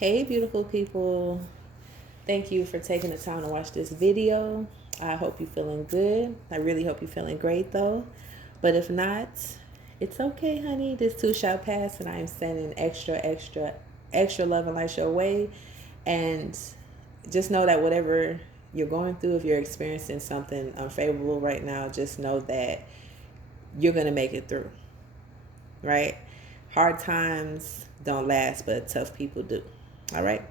Hey, beautiful people. Thank you for taking the time to watch this video. I hope you're feeling good. I really hope you're feeling great, though. But if not, it's okay, honey. This too shall pass, and I am sending extra love and light your way. And just know that whatever you're going through, if you're experiencing something unfavorable right now, just know that you're going to make it through, right? Hard times don't last, but tough people do. All right.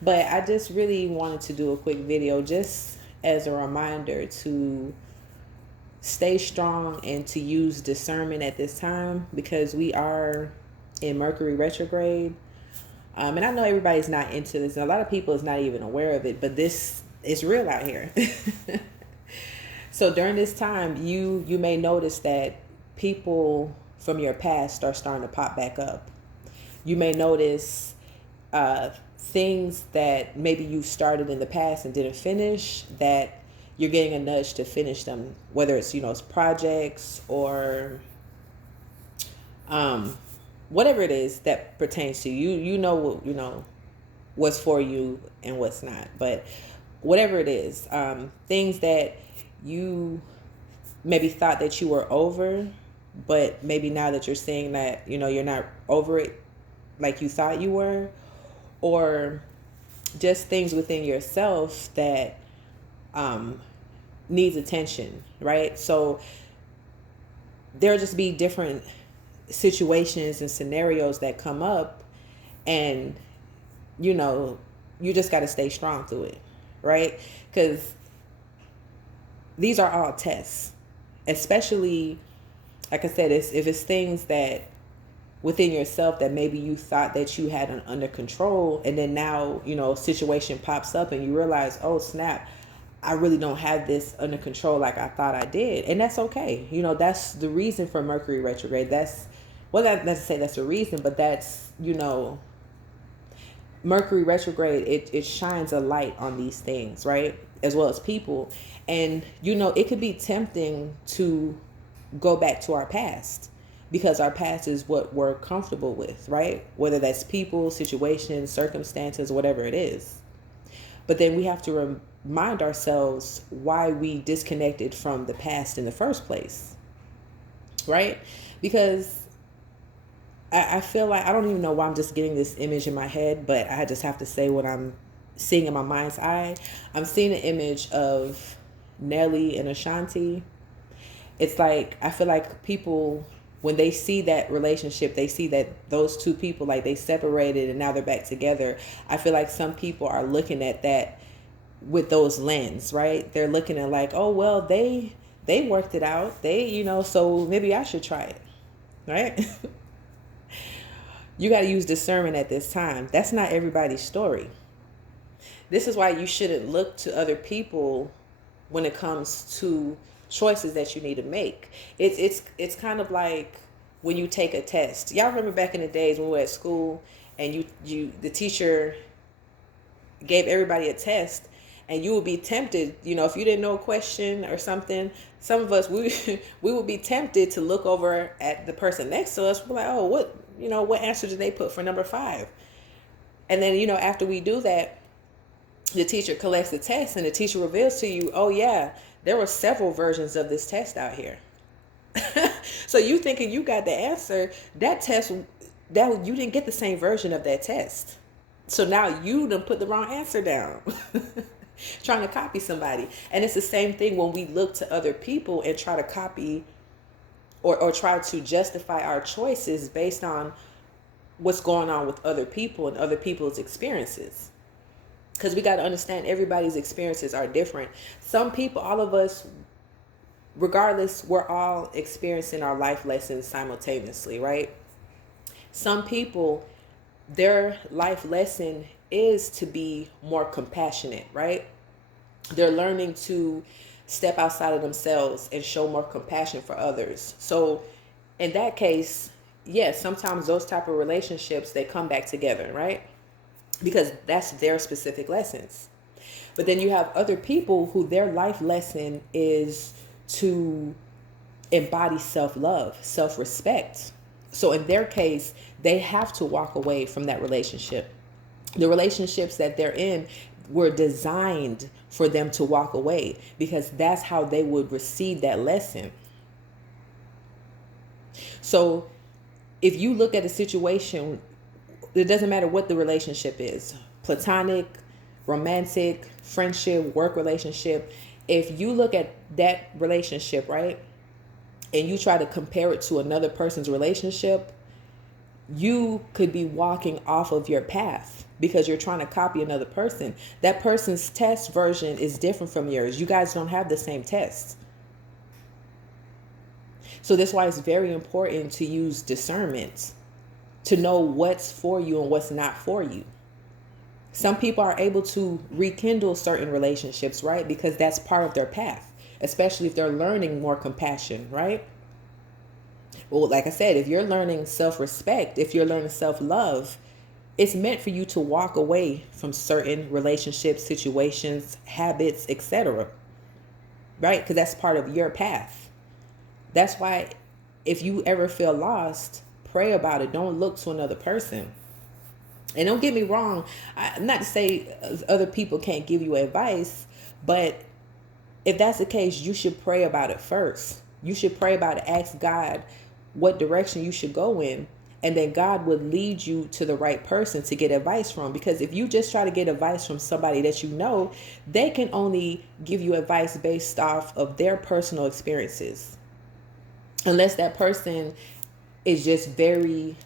But I just really wanted to do a quick video just as a reminder to stay strong and to use discernment at this time because we are in Mercury Retrograde. And I know everybody's not into this, and a lot of people is not even aware of it, but this is real out here. So during this time, you may notice that people from your past are starting to pop back up. You may notice things that maybe you started in the past and didn't finish, that you're getting a nudge to finish them, whether it's, it's projects or whatever it is that pertains to you. What's for you and what's not. But whatever it is, things that you maybe thought that you were over, but maybe now that you're seeing that, you're not over it like you thought you were, or just things within yourself that needs attention, right? So there'll just be different situations and scenarios that come up, and you just got to stay strong through it, right? Because these are all tests, especially, like I said, if it's things that within yourself that maybe you thought that you had under control, and then now a situation pops up and you realize, oh snap, I really don't have this under control like I thought I did. And that's okay. That's the reason for Mercury retrograde. Not to say that's the reason, but that's Mercury retrograde, it shines a light on these things, right? As well as people. And it could be tempting to go back to our past, because our past is what we're comfortable with, right? Whether that's people, situations, circumstances, whatever it is. But then we have to remind ourselves why we disconnected from the past in the first place, right? Because I feel like, I don't even know why I'm just getting this image in my head, but I just have to say what I'm seeing in my mind's eye. I'm seeing an image of Nelly and Ashanti. It's like, I feel like people, when they see that relationship, they see that those two people, like they separated and now they're back together. I feel like some people are looking at that with those lens, right? They're looking at like, oh, well, they worked it out. So maybe I should try it, right? You got to use discernment at this time. That's not everybody's story. This is why you shouldn't look to other people when it comes to choices that you need to make. It's kind of like when you take a test. Y'all remember back in the days when we were at school and the teacher gave everybody a test, and you would be tempted, if you didn't know a question or something, some of us, we would be tempted to look over at the person next to us. We're like, oh, what answer did they put for number 5? And then, after we do that, the teacher collects the test and the teacher reveals to you, oh yeah, there were several versions of this test out here. So you thinking you got the answer, that test, that you didn't get the same version of that test. So now you done put the wrong answer down. Trying to copy somebody. And it's the same thing when we look to other people and try to copy or try to justify our choices based on what's going on with other people and other people's experiences. Because we got to understand everybody's experiences are different. Some people, all of us, regardless, we're all experiencing our life lessons simultaneously, right? Some people, their life lesson is to be more compassionate, right? They're learning to step outside of themselves and show more compassion for others. So in that case, yes, sometimes those type of relationships, they come back together, right? Because that's their specific lessons. But then you have other people who their life lesson is to embody self-love, self-respect. So in their case, they have to walk away from that relationship The relationships that they're in were designed for them to walk away, because that's how they would receive that lesson. So if you look at a situation, it doesn't matter what the relationship is, platonic, romantic, friendship, work relationship. If you look at that relationship, right, and you try to compare it to another person's relationship, you could be walking off of your path because you're trying to copy another person. That person's test version is different from yours. You guys don't have the same test. So that's why it's very important to use discernment to know what's for you and what's not for you. Some people are able to rekindle certain relationships, right? Because that's part of their path, especially if they're learning more compassion, right? Well, like I said, if you're learning self-respect, if you're learning self-love, it's meant for you to walk away from certain relationships, situations, habits, etc. Right? Because that's part of your path. That's why if you ever feel lost, pray about it. Don't look to another person. And don't get me wrong, not to say other people can't give you advice, but if that's the case, you should pray about it first. You should pray about it. Ask God what direction you should go in, and then God would lead you to the right person to get advice from. Because if you just try to get advice from somebody that you know, they can only give you advice based off of their personal experiences. Unless that person is just very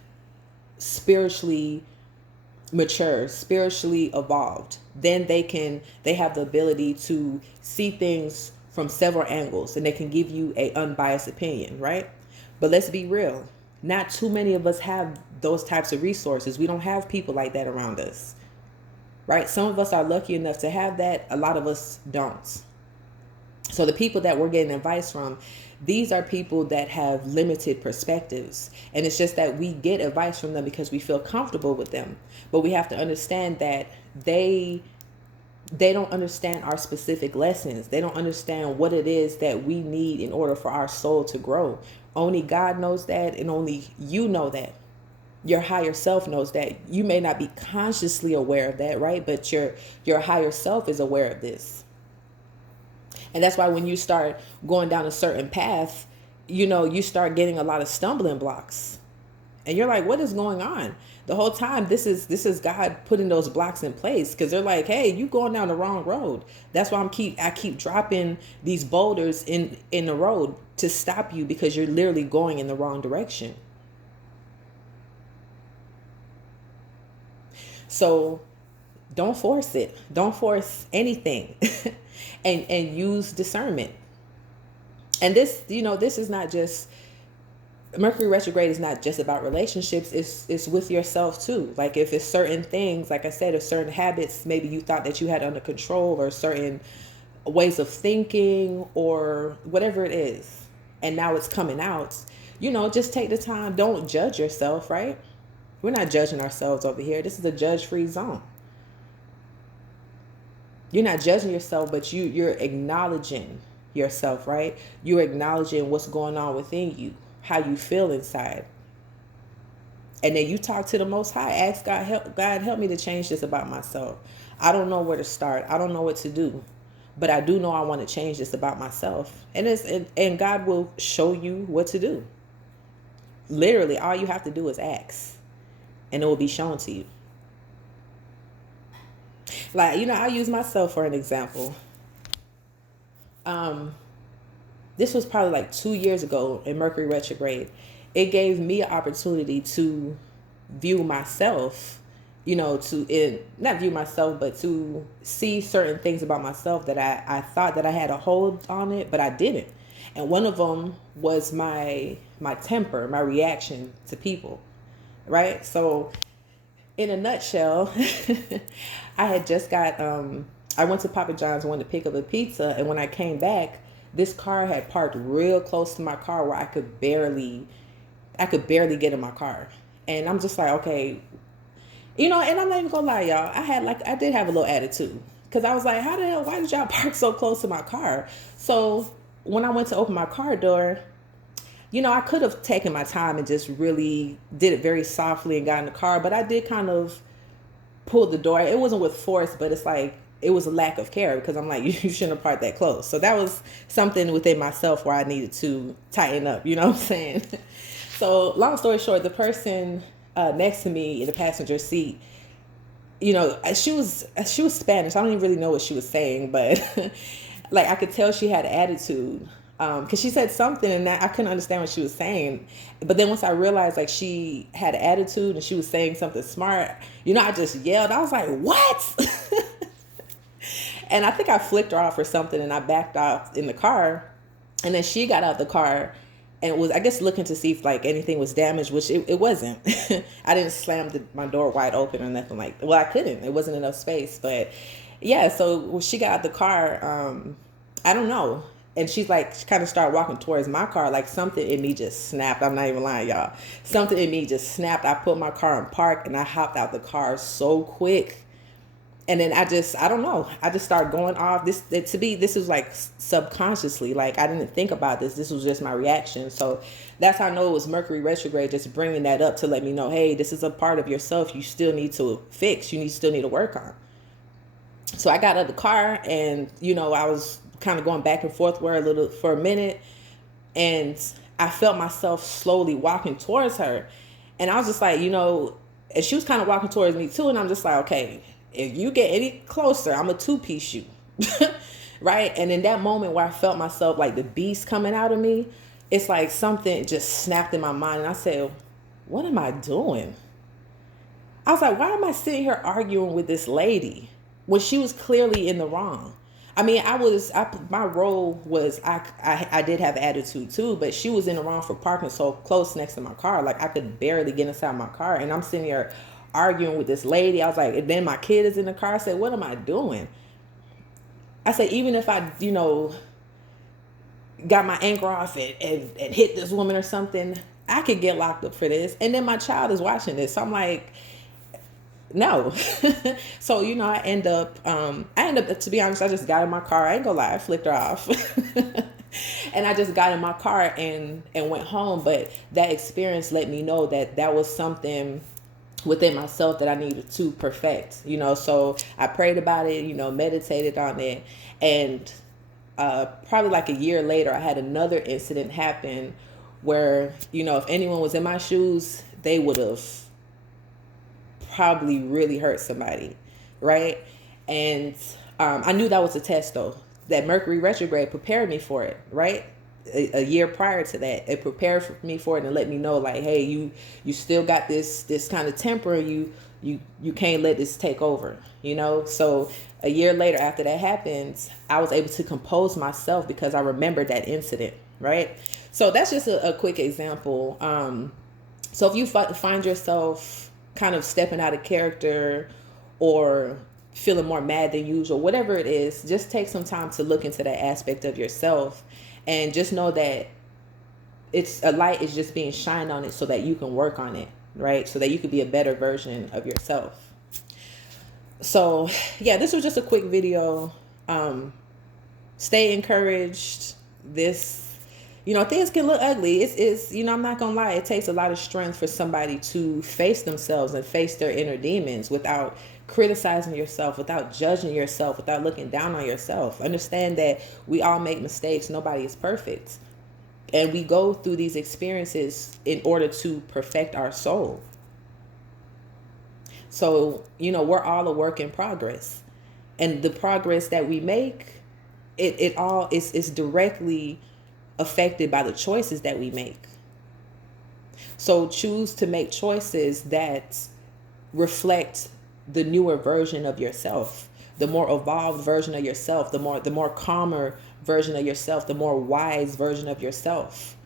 spiritually mature, spiritually evolved, then they have the ability to see things from several angles, and they can give you a unbiased opinion, right? But let's be real, not too many of us have those types of resources. We don't have people like that around us, right? Some of us are lucky enough to have that, a lot of us don't. So the people that we're getting advice from, these are people that have limited perspectives. And it's just that we get advice from them because we feel comfortable with them. But we have to understand that they don't understand our specific lessons. They don't understand what it is that we need in order for our soul to grow. Only God knows that, and only you know that. Your higher self knows that. You may not be consciously aware of that, right? But your higher self is aware of this. And that's why when you start going down a certain path, you start getting a lot of stumbling blocks. And you're like, what is going on? The whole time, this is God putting those blocks in place, because they're like, hey, you going down the wrong road. That's why I keep dropping these boulders in the road to stop you, because you're literally going in the wrong direction. So don't force it. Don't force anything. and use discernment. And this is not just, Mercury retrograde is not just about relationships. It's with yourself too. Like if it's certain things, like I said, if certain habits maybe you thought that you had under control, or certain ways of thinking, or whatever it is, and now it's coming out, just take the time. Don't judge yourself, right? We're not judging ourselves over here. This is a judge-free zone. You're not judging yourself, but you're acknowledging yourself, right? You're acknowledging what's going on within you, how you feel inside. And then you talk to the Most High. Ask God, help me to change this about myself. I don't know where to start. I don't know what to do. But I do know I want to change this about myself. And God will show you what to do. Literally, all you have to do is ask, and it will be shown to you. Like, I'll use myself for an example. This was probably like 2 years ago in Mercury retrograde. It gave me an opportunity to view myself, not view myself, but to see certain things about myself that I thought that I had a hold on it, but I didn't. And one of them was my temper, my reaction to people, right? So in a nutshell, I had just got, I went to Papa John's, wanted to pick up a pizza. And when I came back, this car had parked real close to my car where I could barely get in my car. And I'm just like, okay, and I'm not even gonna lie, y'all. I did have a little attitude, because I was like, why did y'all park so close to my car? So when I went to open my car door, I could have taken my time and just really did it very softly and got in the car, but I did kind of pulled the door. It wasn't with force, but it's like it was a lack of care, because I'm like, you shouldn't have parked that close. So that was something within myself where I needed to tighten up. You know what I'm saying? So long story short, the person next to me in the passenger seat, you know, she was Spanish. I don't even really know what she was saying, but like I could tell she had attitude, because she said something and I couldn't understand what she was saying. But then once I realized like she had attitude and she was saying something smart, you know, I just yelled. I was like, "What?" And I think I flicked her off or something, and I backed off in the car. And then she got out the car and was, I guess, looking to see if like anything was damaged, which it wasn't. I didn't slam my door wide open or nothing like that. Well, I couldn't. It wasn't enough space. But yeah, so when she got out the car, I don't know. And she's like, she kind of started walking towards my car. Like something in me just snapped. I'm not even lying, y'all. Something in me just snapped. I put my car in park and I hopped out the car so quick. And then I don't know. I just started going off. This is like subconsciously. Like I didn't think about this. This was just my reaction. So that's how I know it was Mercury retrograde, just bringing that up to let me know, hey, this is a part of yourself you still need to fix. You still need to work on. So I got out of the car, and you know, I was kind of going back and forth for a minute, and I felt myself slowly walking towards her, and I was just like, you know, and she was kind of walking towards me too, and I'm just like, okay, if you get any closer, I'm a two-piece you. Right? And in that moment where I felt myself like the beast coming out of me, it's like something just snapped in my mind, and I said, what am I doing? I was like, why am I sitting here arguing with this lady when she was clearly in the wrong? I mean, my role was, I did have attitude too, but she was in the wrong for parking so close next to my car. Like I could barely get inside my car, and I'm sitting here arguing with this lady. I was like, and then my kid is in the car. I said, what am I doing? I said, even if I, you know, got my anger off and hit this woman or something, I could get locked up for this. And then my child is watching this. So I'm like, no. So, you know, I end up, to be honest, I just got in my car. I ain't gonna lie, I flicked her off. And I just got in my car and went home. But that experience let me know that was something within myself that I needed to perfect, you know. So I prayed about it, you know, meditated on it. And probably like a year later, I had another incident happen where, you know, if anyone was in my shoes, they would have probably really hurt somebody, right? And I knew that was a test, though. That Mercury retrograde prepared me for it, right? A year prior to that, it prepared me for it and let me know, like, hey, you still got this kind of temper. You can't let this take over, you know. So a year later, after that happens, I was able to compose myself because I remembered that incident, right? So that's just a quick example. So if you find yourself kind of stepping out of character or feeling more mad than usual, whatever it is, just take some time to look into that aspect of yourself. And just know that it's a light is just being shined on it so that you can work on it, right? So that you could be a better version of yourself. So yeah, this was just a quick video. Stay encouraged. This, you know, things can look ugly. It's, you know, I'm not gonna lie, it takes a lot of strength for somebody to face themselves and face their inner demons without criticizing yourself, without judging yourself, without looking down on yourself. Understand that we all make mistakes. Nobody is perfect. And we go through these experiences in order to perfect our soul. So, you know, we're all a work in progress. And the progress that we make, it all is directly affected by the choices that we make. So choose to make choices that reflect the newer version of yourself, the more evolved version of yourself, the more calmer version of yourself, the more wise version of yourself,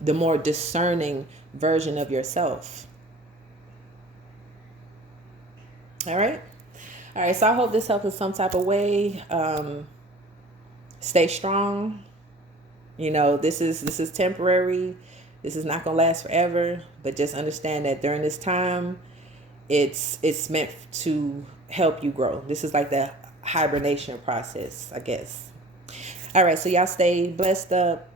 the more discerning version of yourself. All right. So I hope this helped in some type of way. Stay strong. You know, this is temporary. This is not gonna last forever. But just understand that during this time, it's meant to help you grow. This is like the hibernation process, I guess. All right, so y'all stay blessed up.